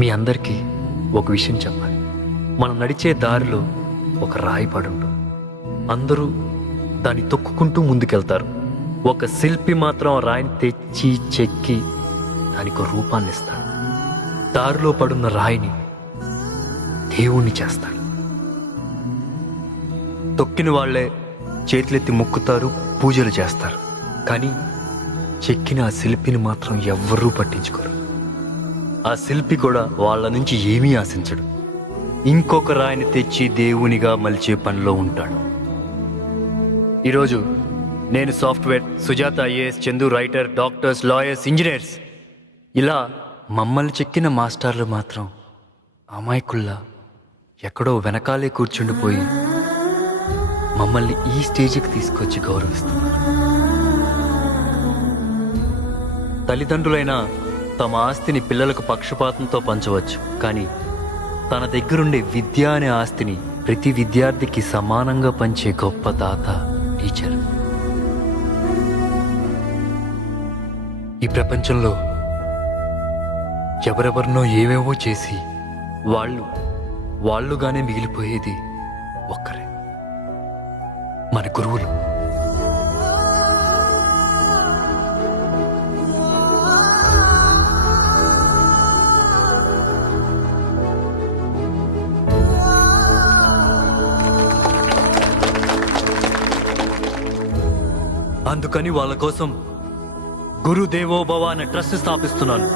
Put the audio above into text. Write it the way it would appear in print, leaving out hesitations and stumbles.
మీ అందరికీ ఒక విషయం చెప్పాలి. మనం నడిచే దారిలో ఒక రాయి పడుంటుంది. అందరూ దాన్ని తొక్కుకుంటూ ముందుకెళ్తారు. ఒక శిల్పి మాత్రం ఆ రాయిని తెచ్చి చెక్కి దానికి ఒక రూపాన్ని ఇస్తాడు. దారిలో పడున్న రాయిని దేవుణ్ణి చేస్తాడు. తొక్కిన వాళ్లే చేతులెత్తి మొక్కుతారు, పూజలు చేస్తారు. కానీ చెక్కిన ఆ శిల్పిని మాత్రం ఎవ్వరూ పట్టించుకోరు. ఆ శిల్పి కూడా వాళ్ళ నుంచి ఏమీ ఆశించడు. ఇంకొక రాయిని తెచ్చి దేవునిగా మలిచే పనిలో ఉంటాడు. ఈరోజు నేను software, Sujatha IAS, Chandu writer, doctors, lawyers, engineers, ఇలా మమ్మల్ని చెక్కిన మాస్టర్లు మాత్రం అమాయకుల్లా ఎక్కడో వెనకాలే కూర్చుండిపోయి మమ్మల్ని ఈ స్టేజ్కి తీసుకొచ్చి గౌరవిస్తున్నారు. తల్లిదండ్రులైనా తమ ఆస్తిని పిల్లలకు పక్షపాతంతో పంచవచ్చు, కానీ తన దగ్గరుండే విద్య అనే ఆస్తిని ప్రతి విద్యార్థికి సమానంగా పంచే గొప్ప దాత టీచర్. ఈ ప్రపంచంలో ఎవరెవరినో ఏవేవో చేసి వాళ్ళుగానే మిగిలిపోయేది ఒక్కరే, మన గురువులు. అందుకని వాళ్ళ కోసం గురుదేవో భవ అనే ట్రస్ట్ స్థాపిస్తున్నాను.